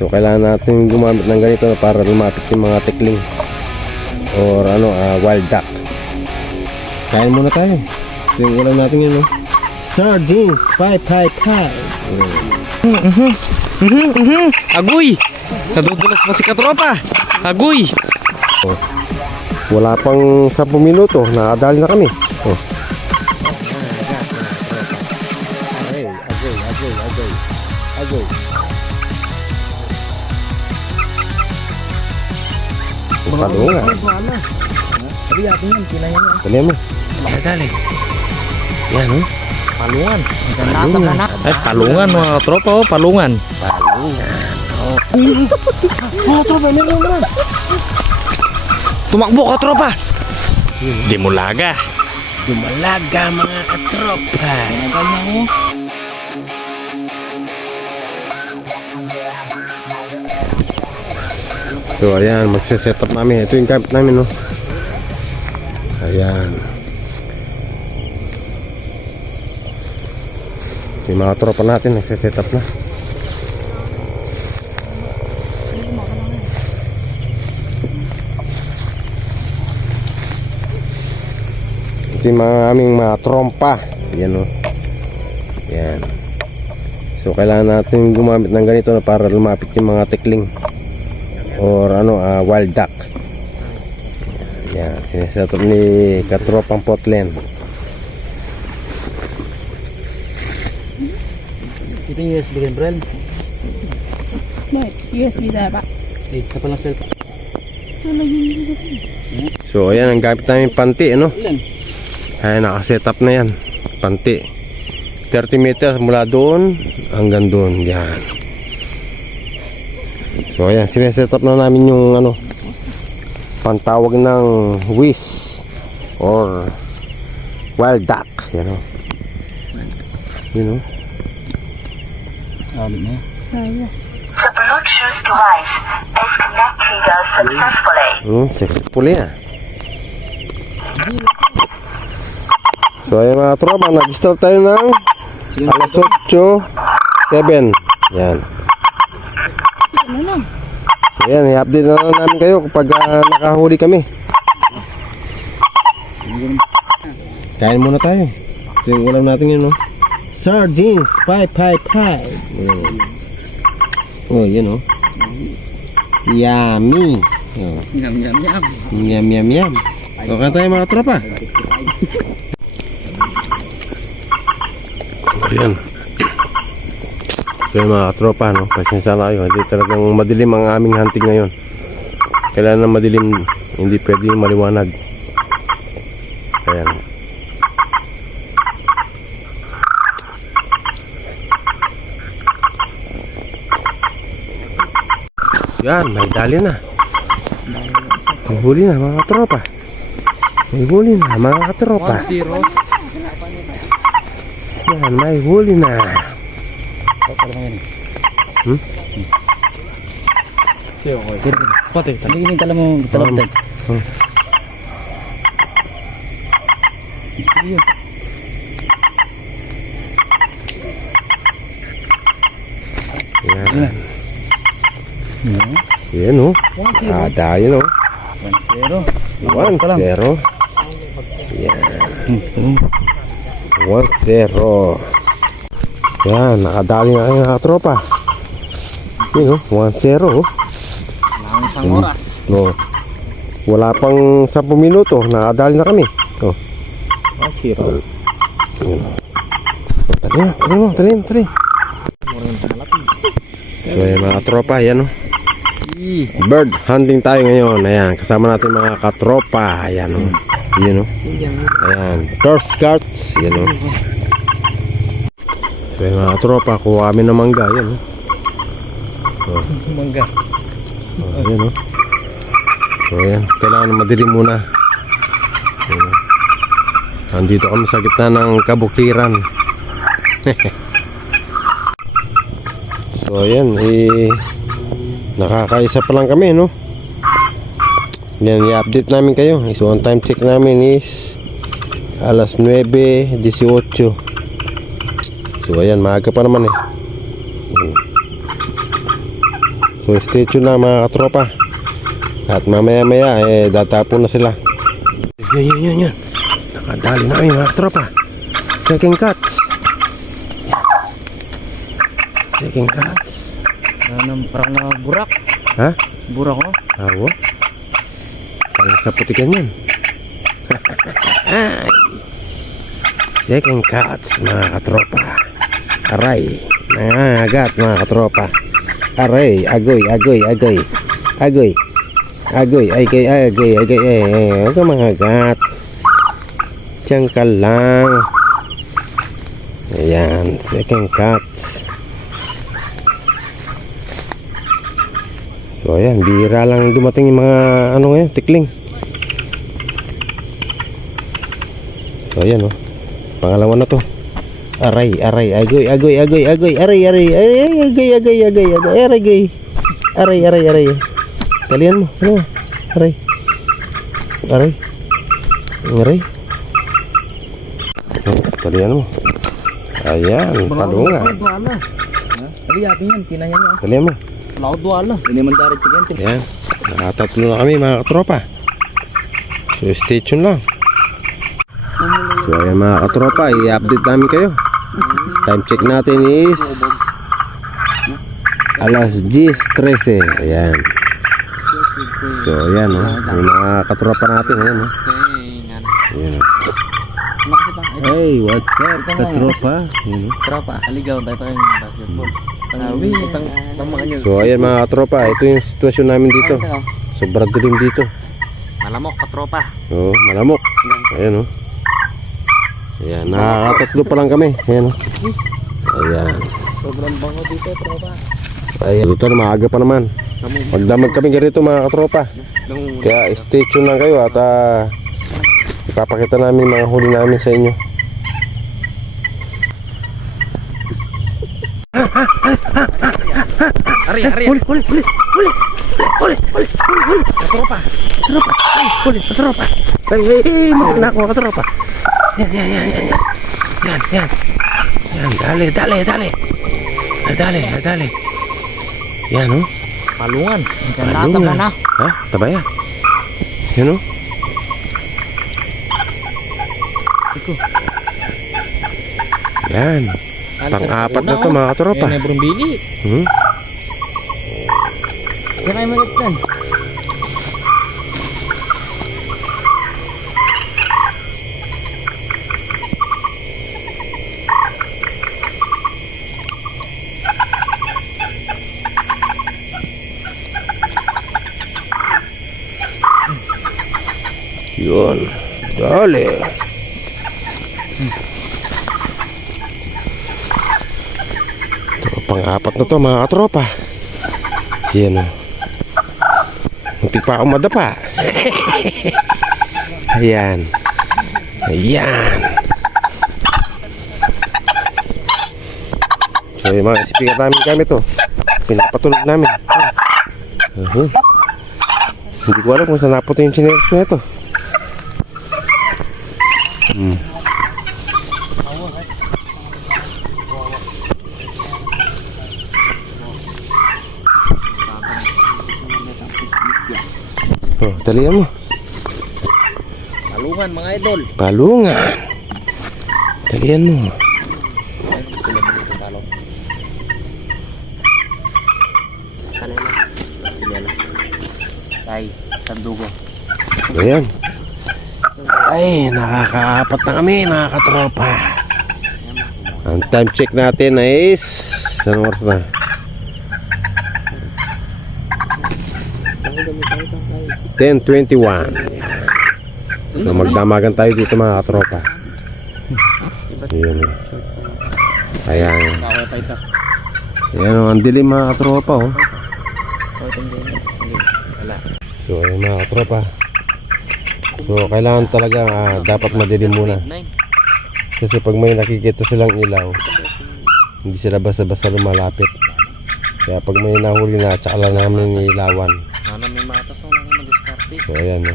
So kailangan natin gumamit ng ganito para lumapit yung mga tikling or wild duck. Kain muna tayo. So yung ulam natin yun, no? Sardines, pie. Agoy! Nadudulas pa si katropa. Agoy! Oh. Wala pang 10 minuto, nakadali na kami. Oh. Agoy. Palungan. Sabi natin yan, kinahin yan. Dali mo. Dali. Yan, oh. Palungan. Ay, palungan mga katropa, oh, palungan. Oh, tropa, meron naman. Tumakbo katropa. Di mo laga. Dumalaga mga katropa. So ayan, magse-set up namin. Ito yung camp namin, no. Ayan. Yung mga tropa natin nagse-set up na. Ito yung aming mga trompa. Ayan, no. Ayan. So kailangan natin gumamit ng ganito para lumapit yung mga tikling or wild duck. Yan, sineset up ni katropang Potlen. Ito yung USB kan, Brel? USB na ba? Sa palang cellphone. So ayan ang gamit namin panti, ano? Ayan, nakaset up na yan. Panti 30 meters mula doon hanggang doon. Yan. So ayan, sineset up na namin yung pantawag ng whiz or wild duck. Yan, o. Yun, o. The Bluetooth device is connected successfully. Successfully na. So ayan mga tropa, nag-start tayo ng alas 8:07. Yan. So yan, i-update na lang namin kayo kapag nakahuli kami. Kain muna tayo. Ito yung ulam natin yun, no? Sardines, pie. Oh, yun, oh. Yummy. Oh. Yum. Okay tayo mga tropa. Ayan. So mga tropa, no? Pasensya na kayo. Hindi talagang madilim ang aming hunting ngayon. Kailangan na madilim, hindi pwede maliwanag. Ayan. Yan, may dali na. May huli na mga tropa. May huli na mga tropa. Yan, may huli na. Pati, taligin yung mo talabdag. Yan. Yan, oh. Ada yun, oh. 1-0. Yan. 1-0. Yan, nakadali na kayo mga tropa. Yun, oh. 1-0, oh. No. Wala pang 10 minuto, nakadali na kami. Oh. 1-0. Tali. So yan mga tropa, yan, oh. Bird hunting tayo ngayon. Ayan, kasama natin mga katropa. Ayan, oh. Yun, oh. Ayan, Coast Guards. Yan, oh. So yan mga tropa, kuha kami ng mangga. Yan, oh. Oh. Mangga. Oh, yan, oh. So yan, kailangan madilim muna. Yan, oh. Andito kami sa gitna ng kabukiran. So ayan, nakakaisa pa lang kami, no? Yan, i-update namin kayo. So on time check namin is alas 9:18. So ayan, maaga pa naman eh. So stay tuned na mga katropa. At mamaya maya datapon na sila. Yun. Nakadali na kami mga katropa. Second cuts. Second cuts. Parang burak. Ha? Burak oh. Awo. Parang sa putikan yan. Second cuts mga katropa. Aray. Nangangagat mga katropa. Aray. Agoy. Huwag ka mangagat. Diyan ka lang. Ayan. Second cuts. So ayan. Bihira lang dumating yung mga ano ngayon. Tikling. So ayan oh. Pangalawa na to. Aray. Agoy. Aray. Talian mo. Ano? Aray. Talian mo. Ayan. Palunga. Aliyatin yan. Kinayan niya. Talian mo. Laut wala. Hindi man darit yan. Ayan. Nakatatlo na kami mga katropa. So stay tuned lang. So ayan mga katropa. I-update namin kayo. Time check natin is alas 10:13. Ayan. So ayan oh. Yung mga katropa natin. Ayan oh. Ayan oh. Hey, what's up katropa? Ayan oh. Tropa, aligaw tayo ng basketball. So ayan mga katropa. Ito yung sitwasyon namin dito. Sobrang dilim dito. Malamok katropa. Oo, malamok. Ayan oh. Ayan, nakakatatlo pa lang kami. Ayan oh. Ayan. Sobrang bango dito tropa. Ayan, dito na maaga pa naman. Magdamag kami ganito mga katropa. Kaya stay tuned lang kayo at ipapakita namin mga huli namin sa inyo. Ari. Huli. Katropa. Hey, makina ako katropa. Yan. Dali. Yan oh. Palungan. Palungan. Ha? Tabaya. Yan oh. Yan. Pang-apat na to mga katropa. May brumbili. Yan ay malit yan. Yun. Dali. Ito, pang-apat na to mga katropa. Yan o. Muntik pa akong madapa. Ayan. So yung mga speaker namin kami to. Pinapatulog namin. Hindi ko alam kung saan napunta yung chineros ko na ito. Oh, talian mo. Palungan mga idol. Palungan. Talian mo. Ay, sandugo. Ayan. Ay, nakakaapat na kami mga katropa. Ang time check natin is anong oras na? 10:21. So magdamagan tayo dito mga katropa. Ayan. Ayan. Ayan ang dilim mga katropa oh. So ayan mga katropa. So kailangan talaga dapat madilim muna. Kasi pag may nakikita silang ilaw, hindi sila basta-basta lumalapit. Kaya pag may nahuli na, tsaka lang namin ilawan. Sana may matas na lang mag-diskarte. So ayan o.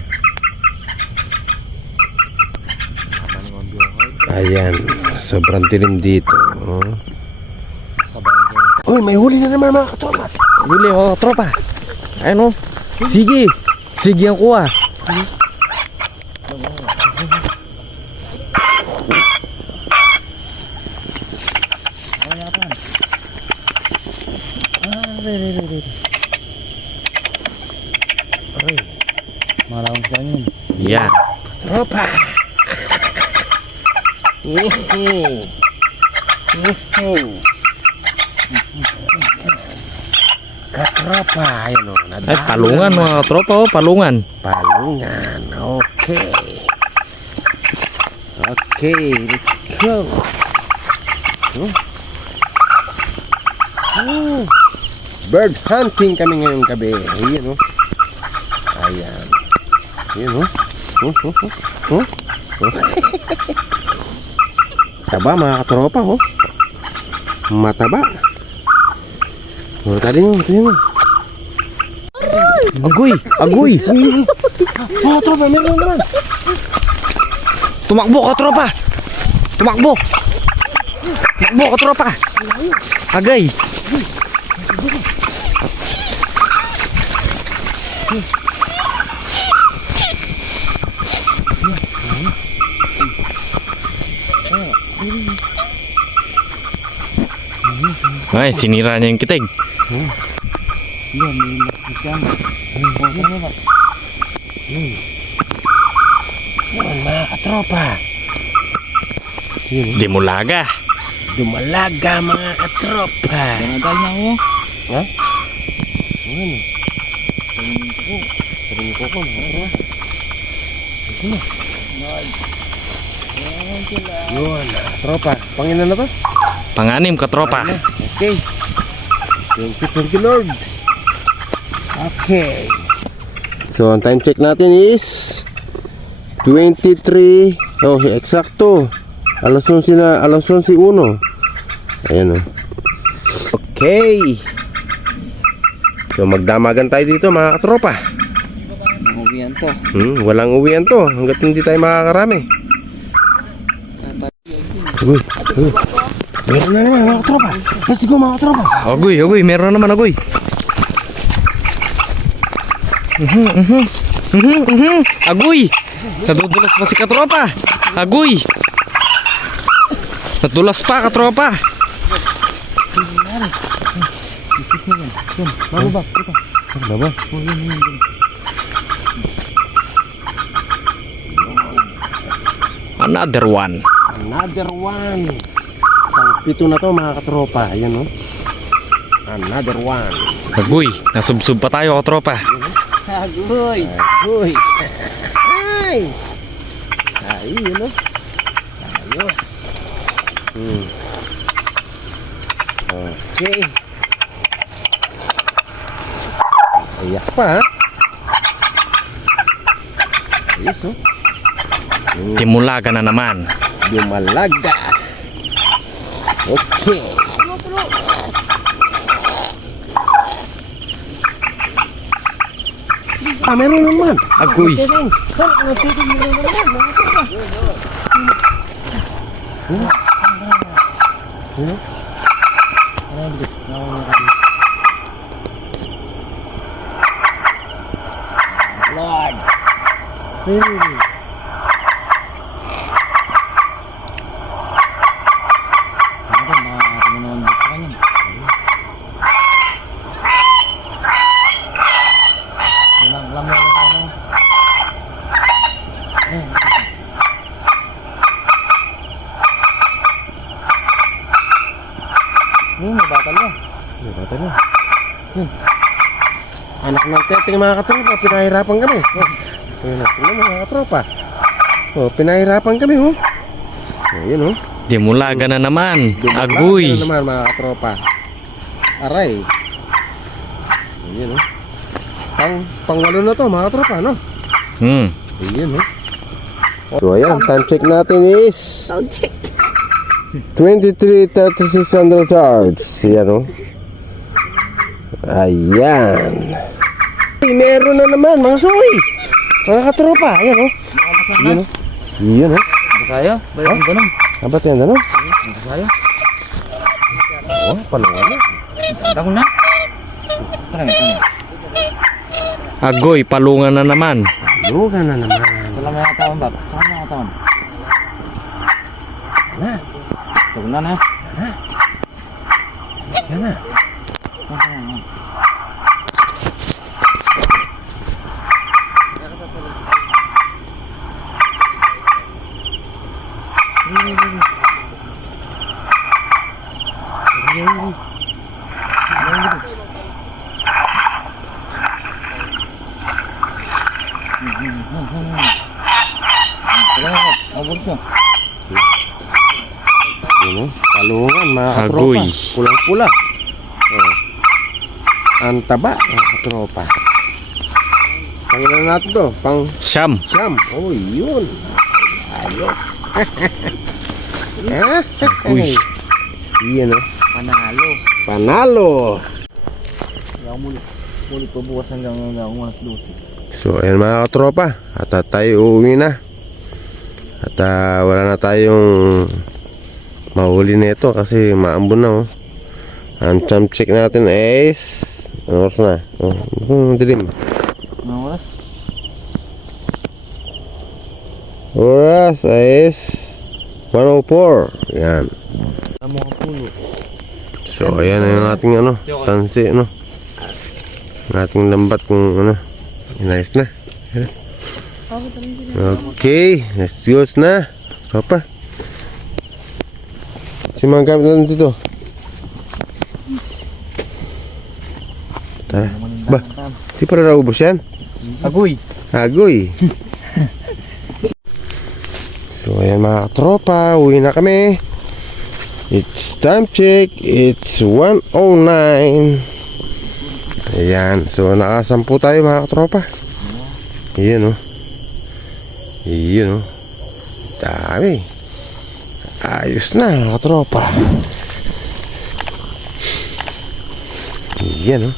Ayan, sobrang dilim dito. Oh. Uy, may huli na naman mga katropa. Huli mga katropa. Ayun o. Sige. Sige ang kuha. Malam sa inyo. Yan. Tropa. Katropa, ayan o. Ay, palungan mga katropa o. Palungan. Palungan, okay. Okay, let's go. Bird hunting kami ngayong gabi. Ayan o. Ayan. Ayan o. Taba mga katropa o. Mataba. O, tali mo. Agoy. Agoy. Oh, tropa, meron naman. Tumakbo katropa. Tumakbo. Tumakbo katropa. Agay. Ay, sinira niya yung kitig. Yan, may nakikyan. Yan, mga katropa. Di mo laga. Dumalaga mga katropa. Danagal na ako. Ha? Ayan o. Sabihin ko mga katropa. Yun, katropa. Panginoon na to? Panganim katropa. Okay. Thank you Lord. Okay. So, ang time check natin is 23. Oh, eksakto. Alas 11 na, alas 11:01. Ayan o. Okay. So, magdamagan tayo dito mga katropa. Nanguwian to. Walang uwian to hanggat hindi tayo makakarami. Uy. Meron na naman mga katropa. Let's go mga katropa. Agoy, agoy, meron naman agoy. Agoy. Nadudulas pa si katropa. Agoy. Nadulas pa katropa. Mababa, ito. Ano ba? Another one. Another one. Pito na to mga katropa. Ayan o. Another one. Agoy, nasubsub pa tayo katropa. Agoy. Uy. Ay. Ay, yun o. Ayos. Okay. Ayak pa ha. Ayos o. Timulaga na naman. Dumalaga. Okay. Meron naman. Agoy. Lord. Anak ng teteng mga katropa, pinahirapan kami. Tingnan mo mga katropa. Oh, pinahirapan kami oh. Ayun oh. Timulaga na naman. Dumalaga Agoy. na naman mga katropa. Aray. Ayun oh. Pangwalo na to mga katropa, no? Ayun oh. So ayan, time check natin is 23:36 yards. Ayan oh. Ayan. Ay, meron na naman mga soy. Mga katropa, ayan oh. Ayan oh. Ayan oh. Kaya? Bayan ganun. Abat yan ano? Kaya? Oh, palungan na. Dako na. Tara, tara. Agoy, palungan na naman. Lugan na naman. Wala mo yung tawon, Bob. Saan mo yung tawon? Na. Dako na na. Yan na. Yun o, palungan mga katropa. Agoy. Pulang-pula. Oh. Ang taba mga katropa. Pangilan natin to, pang Siyam. siyam. Oh, yun. Ayos. Uy. Yan o. Panalo. Panalo. Yung muli pa bukas hanggang alas 12. So ayan mga katropa, at tayo uuwi na. At wala na tayong mahuli nito kasi maambon na oh. Ang time check natin is ano oras na? Dilim. Anong oras? Oras is 1:04. Yan. Amo ang pulo. So ayan na yung ating ano, tansi no. Ang ating lambat kung ano. Nice na. Ayan. Okay, let's go na. Apa? Si mga gamit natin dito. Tara. Ba, di pa rin naubos yan? Agoy. Agoy. So ayan mga tropa, uwi na kami. It's time check. It's 1:09. Ayan, so nakasampu tayo mga tropa. Ayan o. Ayan o. Dami. Ayos na mga tropa. Ayan o.